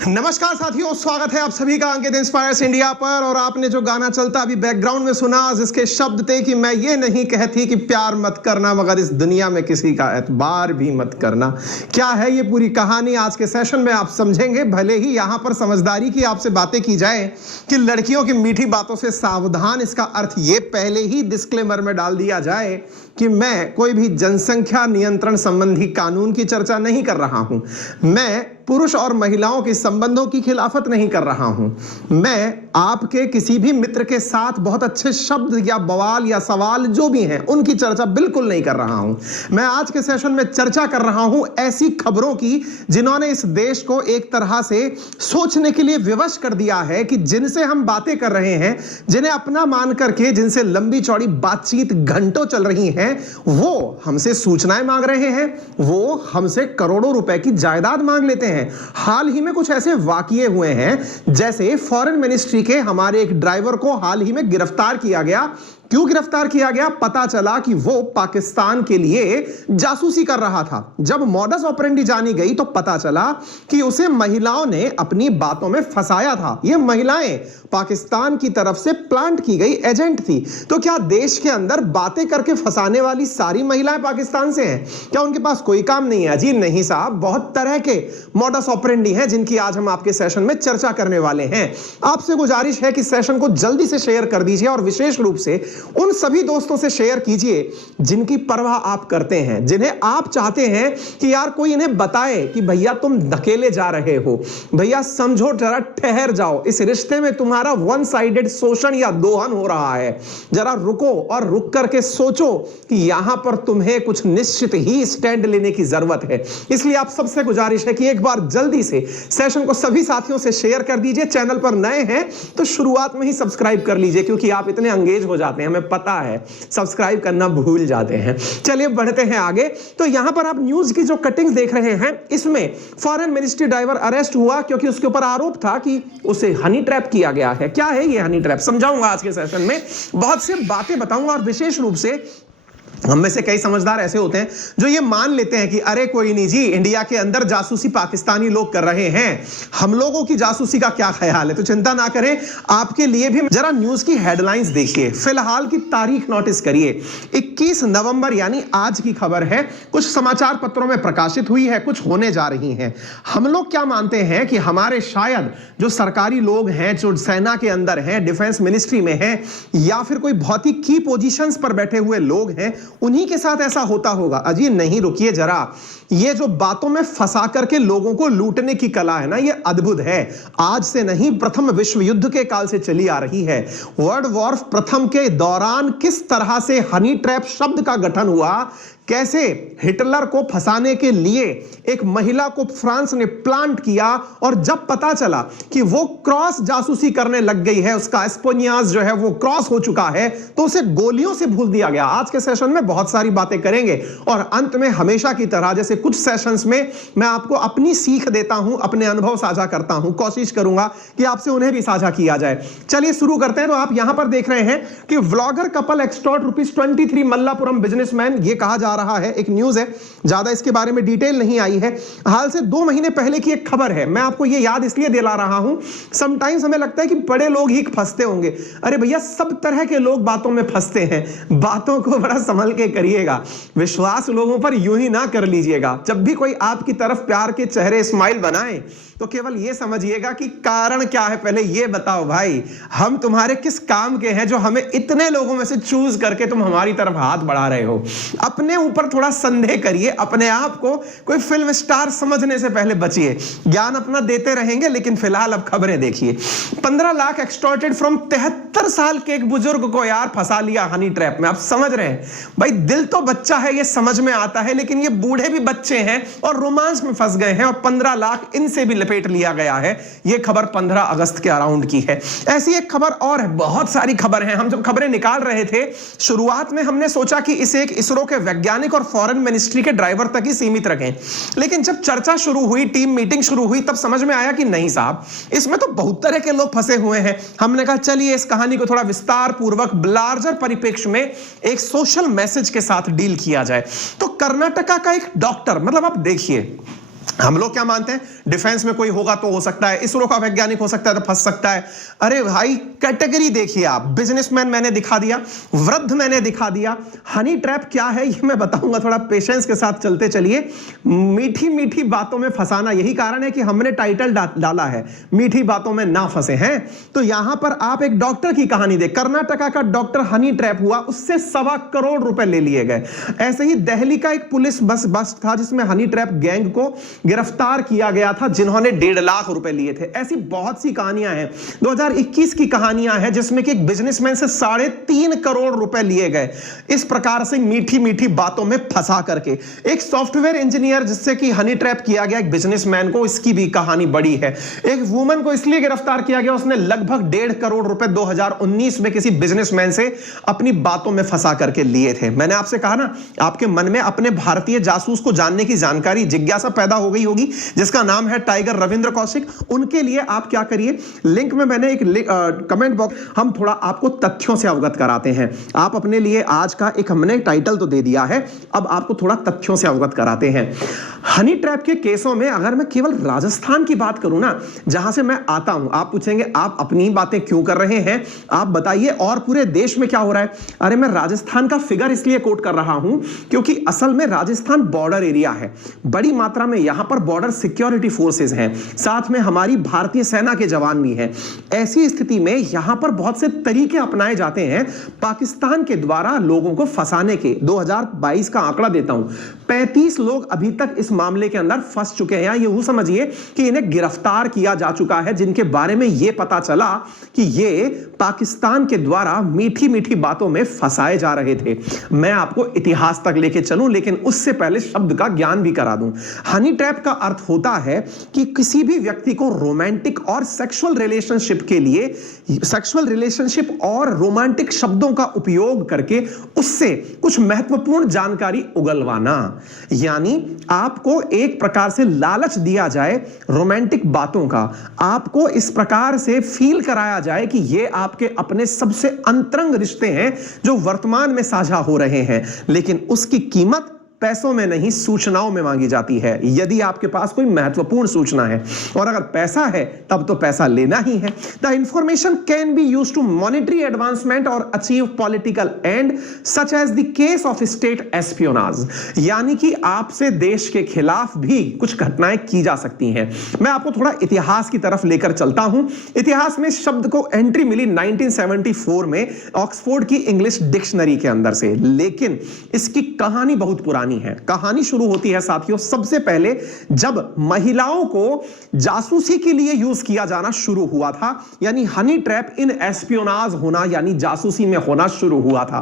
नमस्कार साथियों, स्वागत है आप सभी का अंकित इंस्पायर्स इंडिया पर। और आपने जो गाना चलता अभी बैकग्राउंड में सुना, जिसके शब्द थे कि मैं ये नहीं कहती कि प्यार मत करना, मगर इस दुनिया में किसी का एतबार भी मत करना। क्या है ये पूरी कहानी, आज के सेशन में आप समझेंगे। भले ही यहां पर समझदारी की आपसे बातें की जाए कि लड़कियों की मीठी बातों से सावधान, इसका अर्थ ये पहले ही डिस्क्लेमर में डाल दिया जाए कि मैं कोई भी जनसंख्या नियंत्रण संबंधी कानून की चर्चा नहीं कर रहा हूं। मैं पुरुष और महिलाओं के संबंधों की खिलाफत नहीं कर रहा हूं। मैं आपके किसी भी मित्र के साथ बहुत अच्छे शब्द या बवाल या सवाल जो भी हैं उनकी चर्चा बिल्कुल नहीं कर रहा हूं। मैं आज के सेशन में चर्चा कर रहा हूं ऐसी खबरों की जिन्होंने इस देश को एक तरह से सोचने के लिए विवश कर दिया है कि जिनसे हम बातें कर रहे हैं, जिन्हें अपना मान करके, जिनसे लंबी चौड़ी बातचीत घंटों चल रही है, वो हमसे सूचनाएं मांग रहे हैं, वो हमसे करोड़ों रुपए की जायदाद मांग लेते हैं। हाल ही में कुछ ऐसे वाकये हुए हैं, जैसे फॉरेन मिनिस्ट्री के हमारे एक ड्राइवर को हाल ही में गिरफ्तार किया गया। क्यों गिरफ्तार किया गया? पता चला कि वो पाकिस्तान के लिए जासूसी कर रहा था। जब मॉडस ऑपरेंडी जानी गई तो पता चला कि उसे महिलाओं ने अपनी बातों में फंसाया था। ये महिलाएं पाकिस्तान की तरफ से प्लांट की गई एजेंट थी। तो क्या देश के अंदर बातें करके फंसाने वाली सारी महिलाएं पाकिस्तान से हैं? क्या उनके पास कोई काम नहीं है? जी नहीं साहब, बहुत तरह के मॉडस ऑपरेंडी हैं जिनकी आज हम आपके सेशन में चर्चा करने वाले हैं। आपसे गुजारिश है कि सेशन को जल्दी से शेयर कर दीजिए और विशेष रूप से उन सभी दोस्तों से शेयर कीजिए जिनकी परवाह आप करते हैं, जिन्हें आप चाहते हैं कि यार कोई इन्हें बताए कि भैया तुम धकेले जा रहे हो, भैया समझो, जरा ठहर जाओ, इस रिश्ते में तुम्हारा वन साइडेड शोषण या दोहन हो रहा है, जरा रुको और रुक करके सोचो कि यहां पर तुम्हें कुछ निश्चित ही स्टैंड लेने की जरूरत है। इसलिए आप सबसे गुजारिश है कि एक बार जल्दी से सेशन को सभी साथियों से शेयर कर दीजिए। चैनल पर नए हैं तो शुरुआत में ही सब्सक्राइब कर लीजिए, क्योंकि आप इतने अंगेज हो जाते हैं, हमें पता है, सब्सक्राइब करना भूल जाते हैं। चलिए बढ़ते हैं आगे। तो यहां पर आप न्यूज की जो कटिंग्स देख रहे हैं, इसमें फॉरेन मिनिस्ट्री ड्राइवर अरेस्ट हुआ क्योंकि उसके ऊपर आरोप था कि उसे हनी ट्रैप किया गया है। क्या है ये हनी ट्रैप, समझाऊंगा आज के सेशन में, बहुत सी बातें बताऊंगा। और विशेष रूप से हम में से कई समझदार ऐसे होते हैं जो ये मान लेते हैं कि अरे कोई नहीं जी, इंडिया के अंदर जासूसी पाकिस्तानी लोग कर रहे हैं, हम लोगों की जासूसी का क्या ख्याल है। तो चिंता ना करें, आपके लिए भी जरा न्यूज की हेडलाइंस देखिए, फिलहाल की तारीख नोटिस करिए। 21 नवंबर यानी आज की खबर है, कुछ समाचार पत्रों में प्रकाशित हुई है, कुछ होने जा रही हैं। हम लोग क्या मानते हैं कि हमारे शायद जो सरकारी लोग हैं, जो सेना के अंदर हैं, डिफेंस मिनिस्ट्री में हैं, या फिर कोई बहुत ही की पोजीशंस पर बैठे हुए लोग हैं, उन्हीं के साथ ऐसा होता होगा। अजी नहीं, रुकिए जरा, ये जो बातों में फंसा करके लोगों को लूटने की कला है ना, ये अद्भुत है। आज से नहीं, प्रथम विश्व युद्ध के काल से चली आ रही है। वर्ल्ड वॉर प्रथम के दौरान किस तरह से हनी ट्रैप शब्द का गठन हुआ, कैसे हिटलर को फंसाने के लिए एक महिला को फ्रांस ने प्लांट किया, और जब पता चला कि वो क्रॉस जासूसी करने लग गई है, उसका एस्पोनियाज जो है वो क्रॉस हो चुका है, तो उसे गोलियों से भूल दिया गया। आज के सेशन में बहुत सारी बातें करेंगे और अंत में हमेशा की तरह, जैसे कुछ सेशंस में मैं आपको अपनी सीख देता हूं, अपने अनुभव साझा करता हूं, कोशिश करूंगा कि आपसे उन्हें भी साझा किया जाए। चलिए शुरू करते हैं। तो आप यहां पर देख रहे हैं कि vlogger couple extort ₹23 Malappuram businessman, ये कहा जा रहा है, एक न्यूज है, ज्यादा इसके बारे में डिटेल नहीं आई है। हाल से 2 महीने पहले की एक खबर है, मैं आपको ये याद इसलिए दिला रहा हूं, समटाइम्स हमें लगता है कि बड़े लोग ही फंसते होंगे। अरे भैया, सब तरह के लोग बातों में फंसते हैं, बातों को बड़ा संभल के करिएगा, विश्वास लोगों पर यूं ही ना कर लीजिएगा। जब भी कोई आपकी तरफ प्यार के चेहरे स्माइल बनाए तो केवल ये समझिएगा कि कारण क्या है, पहले ये बताओ भाई, हम तुम्हारे किस काम के हैं जो हमें इतने लोगों में से चूज करके तुम हमारी तरफ हाथ बढ़ा रहे हो। अपने ऊपर थोड़ा संदेह करिए, अपने आप को कोई फिल्म स्टार समझने से पहले बचिए। ज्ञान अपना देते रहेंगे, लेकिन फिलहाल अब खबरें देखिए। 15 लाख एक्सटॉर्टेड फ्रॉम 73 साल के एक बुजुर्ग को यार फंसा लिया हनी ट्रैप में। आप समझ रहे हैं भाई, दिल तो बच्चा है, ये समझ में आता है, लेकिन ये बूढ़े भी बच्चे हैं और रोमांस में फंस गए हैं, और 15 लाख इनसे भी लपेट लिया गया है। यह खबर 15 अगस्त के अराउंड की है। ऐसी एक खबर और है, बहुत सारी खबर हैं। हम जब खबरें निकाल रहे थे, शुरुआत में हमने सोचा कि इसे एक इसरो के वैज्ञानिक और फॉरेन मिनिस्ट्री के ड्राइवर तक ही सीमित रखें, लेकिन जब चर्चा शुरू हुई, टीम मीटिंग शुरू हुई, तब समझ में आया कि नहीं साहब, इसमें तो बहुत तरह के लोग फंसे हुए हैं। हमने कहा चलिए इस कहानी को थोड़ा विस्तार पूर्वक लार्जर परिप्रेक्ष्य में एक सोशल मैसेज के साथ डील किया जाए। तो कर्नाटका का एक डॉक्टर, मतलब आप देखिए, हम लोग क्या मानते हैं, डिफेंस में कोई होगा तो हो सकता है, इसरो का वैज्ञानिक हो सकता है तो फंस सकता है। अरे भाई कैटेगरी देखिए आप, बिजनेसमैन मैंने दिखा दिया, वृद्ध मैंने दिखा दिया, हनी ट्रैप क्या है ये मैं बताऊंगा, थोड़ा पेशेंस के साथ चलते चलिए। मीठी मीठी बातों में फंसाना, यही कारण है कि हमने टाइटल डाला है मीठी बातों में ना फंसे हैं। तो यहां पर आप एक डॉक्टर की कहानी देख, कर्नाटका का डॉक्टर हनी ट्रैप हुआ, उससे 1.25 करोड़ रुपए ले लिए गए। ऐसे ही दिल्ली का एक पुलिस बस था जिसमें हनी ट्रैप गैंग को गिरफ्तार किया गया था, जिन्होंने 1.5 लाख रुपए लिए थे। ऐसी बहुत सी कहानियां हैं। 2021 की कहानियां हैं जिसमें कि एक बिजनेसमैन से 3.5 करोड़ रुपए लिए गए, इस प्रकार से मीठी मीठी बातों में फंसा करके। एक सॉफ्टवेयर इंजीनियर जिससे कि हनी ट्रैप किया गया एक बिजनेसमैन को, इसकी भी कहानी बड़ी है। एक वुमन को इसलिए गिरफ्तार किया गया, उसने लगभग 1.5 करोड़ रुपए 2019 में किसी बिजनेसमैन से अपनी बातों में फंसा करके लिए थे। मैंने आपसे कहा ना, आपके मन में अपने भारतीय जासूस को जानने की जानकारी, जिज्ञासा पैदा हो गई होगी, जिसका नाम है टाइगर रविंद्र कौशिक। उनके लिए आप क्या करिए, लिंक में मैंने एक कमेंट बॉक्स, हम थोड़ा आपको तथ्यों से अवगत कराते हैं। आप अपने लिए आज का एक हमने टाइटल तो दे दिया है, अब आपको थोड़ा तथ्यों से अवगत कराते हैं। हनी ट्रैप के केसों में अगर मैं केवल राजस्थान की बात करूं ना, जहां से मैं आता हूं, आप पूछेंगे आप अपनी बातें क्यों कर रहे हैं, आप बताइए और पूरे देश में क्या हो रहा है। अरे मैं राजस्थान का फिगर इसलिए कोट कर रहा हूं क्योंकि असल में राजस्थान बॉर्डर एरिया है, बड़ी मात्रा में यहां पर बॉर्डर सिक्योरिटी फोर्सेस हैं, साथ में हमारी भारतीय सेना के जवान भी हैं। ऐसी स्थिति में यहां पर बहुत से तरीके अपनाए जाते हैं पाकिस्तान के द्वारा लोगों को फंसाने के। 2022 का आंकड़ा देता हूं, 35 लोग अभी तक इस मामले के अंदर फंस चुके हैं। ये वो समझिए कि इन्हें गिरफ्तार किया जा चुका है, जिनके बारे में यह पता चला कि ये पाकिस्तान के द्वारा मीठी मीठी बातों में फंसाए जा रहे थे। मैं आपको इतिहास तक लेके चलूं, लेकिन उससे पहले शब्द का ज्ञान भी करा दूं। हनी ट्रैप का अर्थ होता है कि किसी भी व्यक्ति को रोमांटिक और सेक्सुअल रिलेशनशिप के लिए, सेक्सुअल रिलेशनशिप और रोमांटिक शब्दों का उपयोग करके उससे कुछ महत्वपूर्ण जानकारी उगलवाना। यानी आपको एक प्रकार से लालच दिया जाए रोमांटिक बातों का, आपको इस प्रकार से फील कराया जाए कि ये आपके अपने सबसे अंतरंग रिश्ते हैं जो वर्तमान में साझा हो रहे हैं, लेकिन उसकी कीमत पैसों में नहीं, सूचनाओं में मांगी जाती है। यदि आपके पास कोई महत्वपूर्ण सूचना है, और अगर पैसा है तब तो पैसा लेना ही है। The information can be used to monetary advancement और achieve political and such as the case of state espionage. यानी कि आपसे देश के खिलाफ भी कुछ घटनाएं की जा सकती हैं। मैं आपको थोड़ा इतिहास की तरफ लेकर चलता हूं। इतिहास में शब्द को एंट्री मिली 1974 में ऑक्सफोर्ड की इंग्लिश डिक्शनरी के अंदर से, लेकिन इसकी कहानी बहुत पुरानी है। कहानी शुरू होती है साथियों सबसे पहले जब महिलाओं को जासूसी के लिए यूज किया जाना शुरू हुआ था, यानी हनी ट्रैप इन एस्पियोनाज होना यानी जासूसी में होना शुरू हुआ था।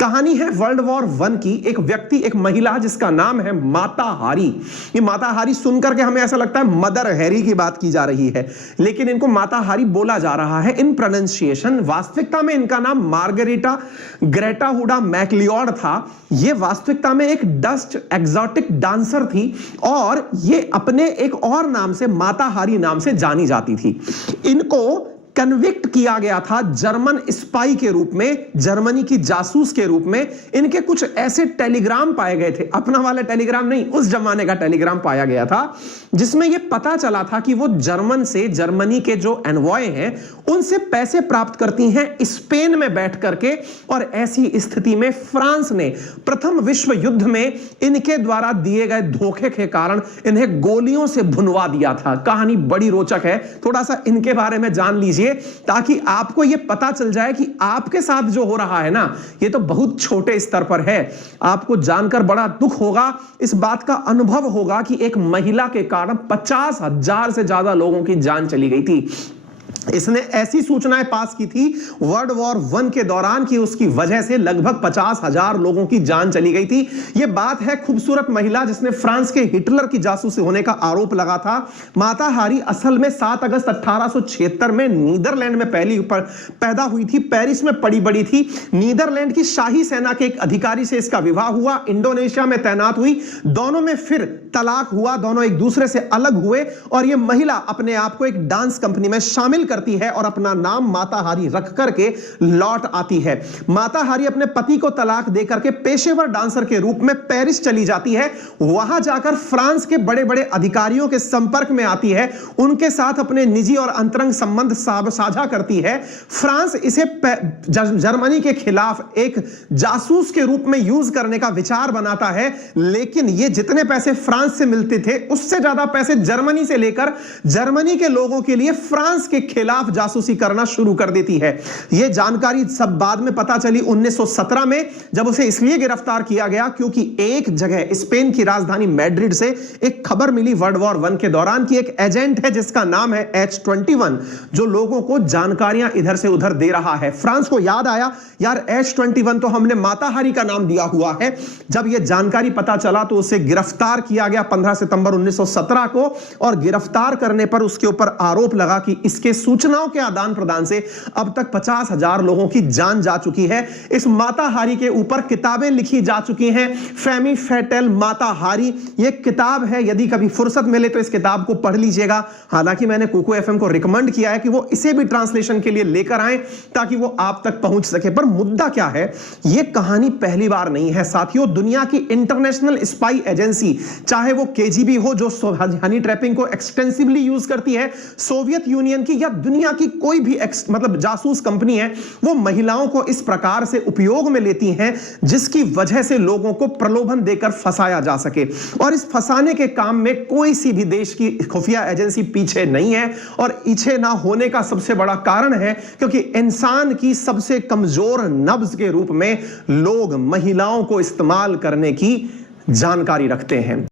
कहानी है वर्ल्ड वॉर 1 की। एक व्यक्ति, एक महिला जिसका नाम है माता हारी। ये माता हारी सुनकर के हमें ऐसा लगता है मदर हैरी की बात की जा रही है, लेकिन इनको माता हारी बोला जा रहा है इन प्रोनाउंसिएशन। वास्तविकता में इनका नाम मार्गरेटा ग्रेटा हुडा मैकलियोड था। यह वास्तविकता में एक डस्ट एक्सोटिक डांसर थी और ये अपने एक और नाम से माता हारी नाम से जानी जाती थी। इनको कन्विक्ट किया गया था जर्मन स्पाई के रूप में, जर्मनी की जासूस के रूप में। इनके कुछ ऐसे टेलीग्राम पाए गए थे, अपना वाला टेलीग्राम नहीं, उस जमाने का टेलीग्राम पाया गया था जिसमें यह पता चला था कि वो जर्मन से, जर्मनी के जो एनवॉय हैं उनसे पैसे प्राप्त करती हैं स्पेन में बैठ करके। और ऐसी स्थिति में फ्रांस ने प्रथम विश्व युद्ध में इनके द्वारा दिए गए धोखे के कारण इन्हें गोलियों से भुनवा दिया था। कहानी बड़ी रोचक है, थोड़ा सा इनके बारे में जान लीजिए ताकि आपको यह पता चल जाए कि आपके साथ जो हो रहा है ना, यह तो बहुत छोटे स्तर पर है। आपको जानकर बड़ा दुख होगा, इस बात का अनुभव होगा कि एक महिला के कारण 50,000 से ज्यादा लोगों की जान चली गई थी। इसने ऐसी सूचनाएं पास की थी वर्ल्ड वॉर 1 के दौरान कि उसकी वजह से लगभग 50,000 लोगों की जान चली गई थी। यह बात है खूबसूरत महिला जिसने फ्रांस के हिटलर की जासूसी होने का आरोप लगा था। माता हारी असल में 7 अगस्त 1876 में नीदरलैंड में पहली पैदा हुई थी, पेरिस में पड़ी बड़ी थी। नीदरलैंड की शाही सेना के एक अधिकारी से इसका विवाह हुआ, इंडोनेशिया में तैनात हुई, दोनों में फिर तलाक हुआ, दोनों एक दूसरे से अलग हुए और यह महिला अपने आप को एक डांस कंपनी में शामिल करती है और अपना नाम माता हारी रख करके लौट आती है। माता हारी अपने पति को तलाक देकर के पेशेवर डांसर के रूप में पेरिस चली जाती है। वहां जाकर फ्रांस के बड़े बड़े अधिकारियों के संपर्क में आती है, उनके साथ अपने निजी और अंतरंग संबंध साझा करती है। फ्रांस इसे जर्मनी के खिलाफ एक जासूस के रूप में यूज करने का विचार बनाता है, लेकिन ये जितने पैसे फ्रांस से मिलते थे उससे ज्यादा पैसे जर्मनी से लेकर जर्मनी के लोगों के लिए फ्रांस के खिलाफ जासूसी करना शुरू कर देती है। यह जानकारी सब बाद में पता चली 1917 में, जब उसे इसलिए गिरफ्तार किया गया क्योंकि एक जगह स्पेन की राजधानी मैड्रिड से एक खबर मिली वर्ल्ड वॉर 1 के दौरान कि एक एजेंट है जिसका नाम है H-21, जो लोगों को जानकारियां इधर से उधर दे रहा है। फ्रांस को याद आया, यार H-21 तो हमने माता हारी का नाम दिया हुआ है। जब यह जानकारी पता चला तो उसे गिरफ्तार किया गया 15 सितंबर 1917 को, और गिरफ्तार करने पर उसके ऊपर आरोप लगा कि इसके सूचनाओं के आदान प्रदान से अब तक 50,000 लोगों की जान जा चुकी है। इस माता हारी के ऊपर किताबें लिखी जा चुकी हैं। फेमी फैटेल माता हारी ये किताब है, यदि कभी फुर्सत मिले तो इस किताब को पढ़ लीजिएगा। हालांकि मैंने कोको एफएम को रिकमेंड किया है कि वो इसे भी ट्रांसलेशन के लिए लेकर आए ताकि वो आप तक पहुंच सके। पर मुद्दा क्या है, ये कहानी पहली बार नहीं है साथियों। दुनिया की इंटरनेशनल स्पाई एजेंसी, चाहे वो केजीबी हो जो हनी ट्रैपिंग को एक्सटेंसिवली यूज करती है, सोवियत यूनियन की या दुनिया की कोई भी मतलब जासूस कंपनी है, वो महिलाओं को इस प्रकार से उपयोग में लेती हैं जिसकी वजह से लोगों को प्रलोभन देकर फंसाया जा सके। और इस फंसाने के काम में कोई सी भी देश की खुफिया एजेंसी पीछे नहीं है, और पीछे ना होने का सबसे बड़ा कारण है क्योंकि इंसान की सबसे कमजोर नब्ज के रूप में लोग महिलाओं को इस्तेमाल करने की जानकारी रखते हैं।